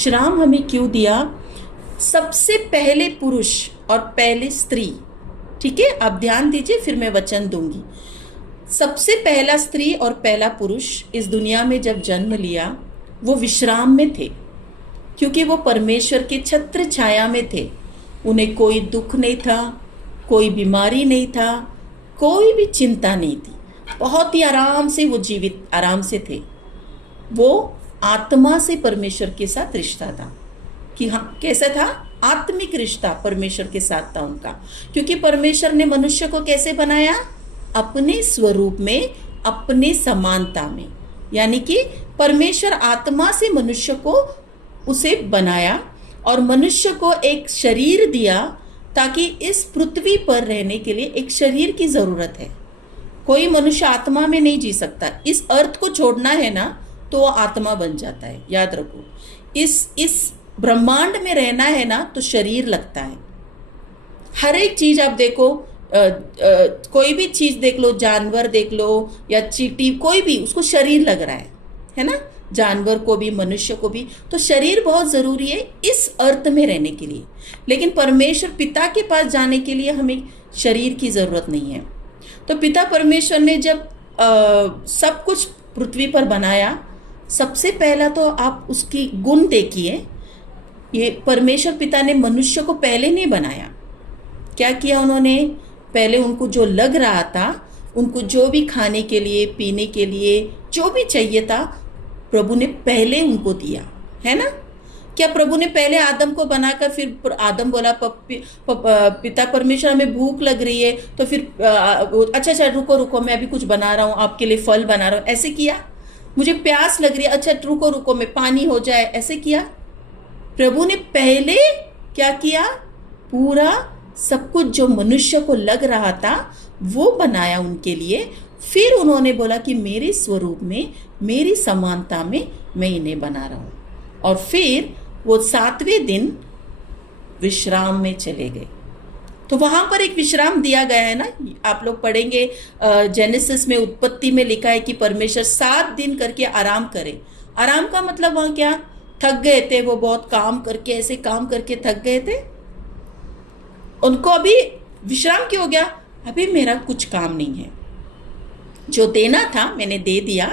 विश्राम हमें क्यों दिया? सबसे पहले पुरुष और पहले स्त्री, ठीक है, आप ध्यान दीजिए, फिर मैं वचन दूंगी। सबसे पहला स्त्री और पहला पुरुष इस दुनिया में जब जन्म लिया, वो विश्राम में थे, क्योंकि वो परमेश्वर के छत्र छाया में थे। उन्हें कोई दुख नहीं था, कोई बीमारी नहीं था, कोई भी चिंता नहीं थी। बहुत ही आराम से वो जीवित आराम से थे। वो आत्मा से परमेश्वर के साथ रिश्ता था कि हाँ, कैसा था? आत्मिक रिश्ता परमेश्वर के साथ था उनका। क्योंकि परमेश्वर ने मनुष्य को कैसे बनाया? अपने स्वरूप में, अपने समानता में। यानी कि परमेश्वर आत्मा से मनुष्य को उसे बनाया और मनुष्य को एक शरीर दिया, ताकि इस पृथ्वी पर रहने के लिए एक शरीर की जरूरत है। कोई मनुष्य आत्मा में नहीं जी सकता। इस अर्थ को छोड़ना है ना, तो वो आत्मा बन जाता है, याद रखो। इस ब्रह्मांड में रहना है ना, तो शरीर लगता है। हर एक चीज आप देखो, कोई भी चीज देख लो, जानवर देख लो या चींटी, कोई भी, उसको शरीर लग रहा है ना? जानवर को भी, मनुष्य को भी। तो शरीर बहुत जरूरी है इस अर्थ में रहने के लिए। लेकिन परमेश्वर पिता के पास जाने के लिए हमें शरीर की जरूरत नहीं है। तो पिता परमेश्वर ने जब सब कुछ पृथ्वी पर बनाया, सबसे पहला तो आप उसकी गुण देखिए। ये परमेश्वर पिता ने मनुष्य को पहले नहीं बनाया। क्या किया उन्होंने? पहले उनको जो लग रहा था, उनको जो भी खाने के लिए, पीने के लिए जो भी चाहिए था, प्रभु ने पहले उनको दिया, है ना? क्या प्रभु ने पहले आदम को बनाकर फिर आदम बोला पिता परमेश्वर, हमें भूख लग रही है, तो फिर अच्छा रुको रुको, मैं अभी कुछ बना रहा हूँ आपके लिए, फल बना रहा हूँ, ऐसे किया? मुझे प्यास लग रही है, अच्छा रुको रुको, मैं पानी हो जाए, ऐसे किया? प्रभु ने पहले क्या किया? पूरा सब कुछ जो मनुष्य को लग रहा था वो बनाया उनके लिए। फिर उन्होंने बोला कि मेरे स्वरूप में, मेरी समानता में मैं इन्हें बना रहा हूं। और फिर वो 7वें दिन विश्राम में चले गए। तो वहां पर एक विश्राम दिया गया है ना, आप लोग पढ़ेंगे जेनेसिस में, उत्पत्ति में लिखा है कि परमेश्वर 7 दिन करके आराम करे। आराम का मतलब वहां क्या? थक गए थे वो, बहुत काम करके, ऐसे काम करके थक गए थे। उनको अभी विश्राम क्यों हो गया? अभी मेरा कुछ काम नहीं है, जो देना था मैंने दे दिया,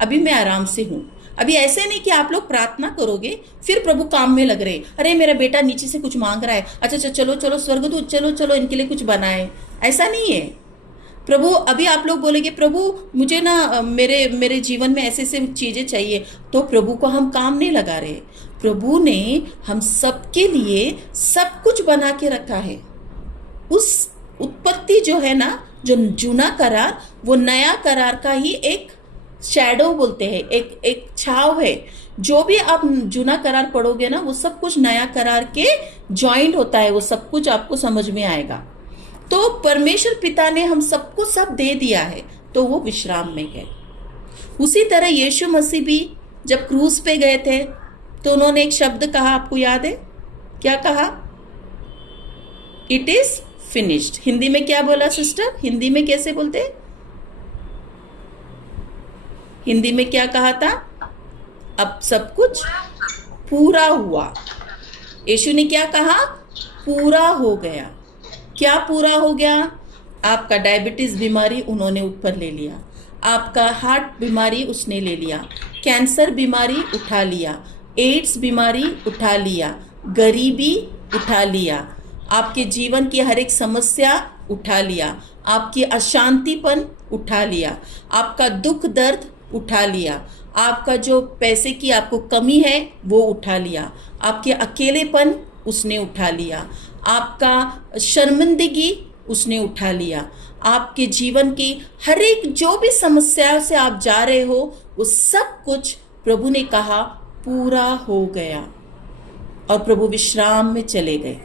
अभी मैं आराम से हूं। अभी ऐसे नहीं कि आप लोग प्रार्थना करोगे फिर प्रभु काम में लग रहे, अरे मेरा बेटा नीचे से कुछ मांग रहा है, अच्छा चलो चलो स्वर्गदूत, चलो चलो इनके लिए कुछ बनाए। ऐसा नहीं है। प्रभु, अभी आप लोग बोलेंगे प्रभु मुझे ना मेरे जीवन में ऐसे ऐसे चीजें चाहिए, तो प्रभु को हम काम नहीं लगा रहे। प्रभु ने हम सबके लिए सब कुछ बना के रखा है। उस उत्पत्ति जो है ना, जो जूना करार, वो नया करार का ही एक शैडो बोलते हैं, एक छाव है। जो भी आप जूना करार पढ़ोगे ना, वो सब कुछ नया करार के जॉइंट होता है, वो सब कुछ आपको समझ में आएगा। तो परमेश्वर पिता ने हम सबको सब दे दिया है, तो वो विश्राम में गए। उसी तरह यीशु मसीह भी जब क्रूस पे गए थे, तो उन्होंने एक शब्द कहा, आपको याद है? क्या कहा? It is finished. हिंदी में क्या बोला सिस्टर? हिंदी में कैसे बोलते? हिंदी में क्या कहा था? अब सब कुछ पूरा हुआ। यीशु ने क्या कहा? पूरा हो गया। क्या पूरा हो गया? आपका डायबिटीज बीमारी उन्होंने ऊपर ले लिया, आपका हार्ट बीमारी उसने ले लिया, कैंसर बीमारी उठा लिया, एड्स बीमारी उठा लिया, गरीबी उठा लिया, आपके जीवन की हर एक समस्या उठा लिया, आपकी अशांतिपन उठा लिया, आपका दुख दर्द उठा लिया, आपका जो पैसे की आपको कमी है वो उठा लिया, आपके अकेलेपन उसने उठा लिया, आपका शर्मिंदगी उसने उठा लिया, आपके जीवन की हर एक जो भी समस्याओं से आप जा रहे हो, वो सब कुछ प्रभु ने कहा पूरा हो गया। और प्रभु विश्राम में चले गए।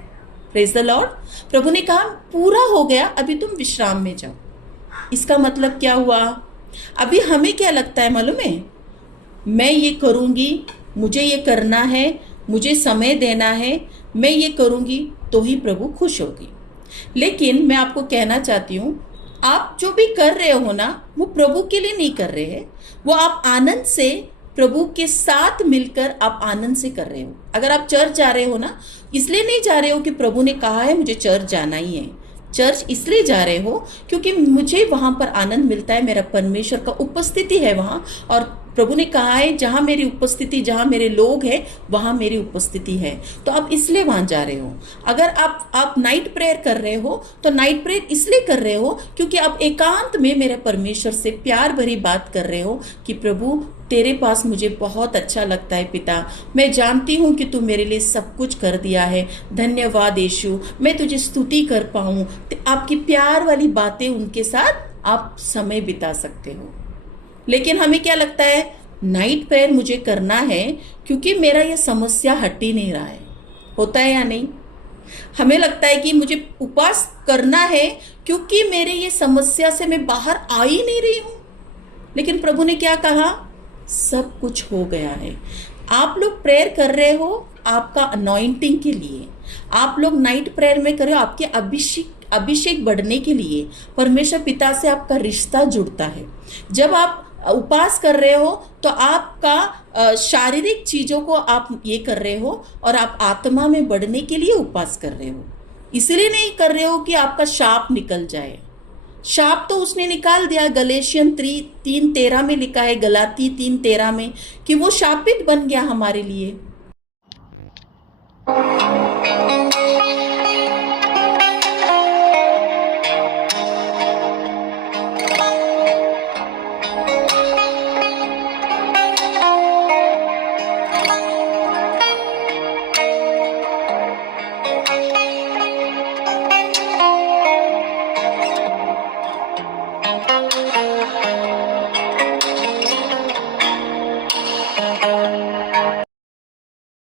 Praise the Lord. प्रभु ने कहा पूरा हो गया, अभी तुम विश्राम में जाओ। इसका मतलब क्या हुआ? अभी हमें क्या लगता है मालूम है? मैं ये करूंगी, मुझे ये करना है, मुझे समय देना है, मैं ये करूंगी तो ही प्रभु खुश होगी। लेकिन मैं आपको कहना चाहती हूँ, आप जो भी कर रहे हो ना, वो प्रभु के लिए नहीं कर रहे हैं, वो आप आनंद से प्रभु के साथ मिलकर आप आनंद से कर रहे हो। अगर आप चर्च जा रहे हो ना, इसलिए नहीं जा रहे हो कि प्रभु ने कहा है मुझे चर्च जाना ही है। चर्च इसलिए जा रहे हो क्योंकि मुझे वहां पर आनंद मिलता है, मेरा परमेश्वर का उपस्थिति है वहां, और प्रभु ने कहा है जहां मेरी उपस्थिति, जहां मेरे लोग हैं, वहां मेरी उपस्थिति है। तो आप इसलिए वहां जा रहे हो। अगर आप नाइट प्रेयर कर रहे हो तो नाइट प्रेयर इसलिए कर रहे हो क्योंकि आप एकांत में मेरे परमेश्वर से प्यार भरी बात कर रहे हो कि प्रभु तेरे पास मुझे बहुत अच्छा लगता है पिता, मैं जानती हूँ कि तू मेरे लिए सब कुछ कर दिया है, धन्यवाद यीशु, मैं तुझे स्तुति कर पाऊँ। आपकी प्यार वाली बातें उनके साथ आप समय बिता सकते हो। लेकिन हमें क्या लगता है, नाइट प्रेयर मुझे करना है क्योंकि मेरा ये समस्या हट ही नहीं रहा है। होता है या नहीं? हमें लगता है कि मुझे उपवास करना है क्योंकि मेरे ये समस्या से मैं बाहर आ ही नहीं रही हूं। लेकिन प्रभु ने क्या कहा, सब कुछ हो गया है। आप लोग प्रेयर कर रहे हो आपका अनॉइंटिंग के लिए, आप लोग नाइट प्रेयर में कर रहे हो आपके अभिषेक बढ़ने के लिए। परमेश्वर पिता से आपका रिश्ता जुड़ता है। जब आप उपवास कर रहे हो तो आपका शारीरिक चीजों को आप ये कर रहे हो और आप आत्मा में बढ़ने के लिए उपवास कर रहे हो। इसलिए नहीं कर रहे हो कि आपका शाप निकल जाए। शाप तो उसने निकाल दिया। गलेशियन 3:13 में लिखा है, गलाती 3:13 में, कि वो शापित बन गया हमारे लिए।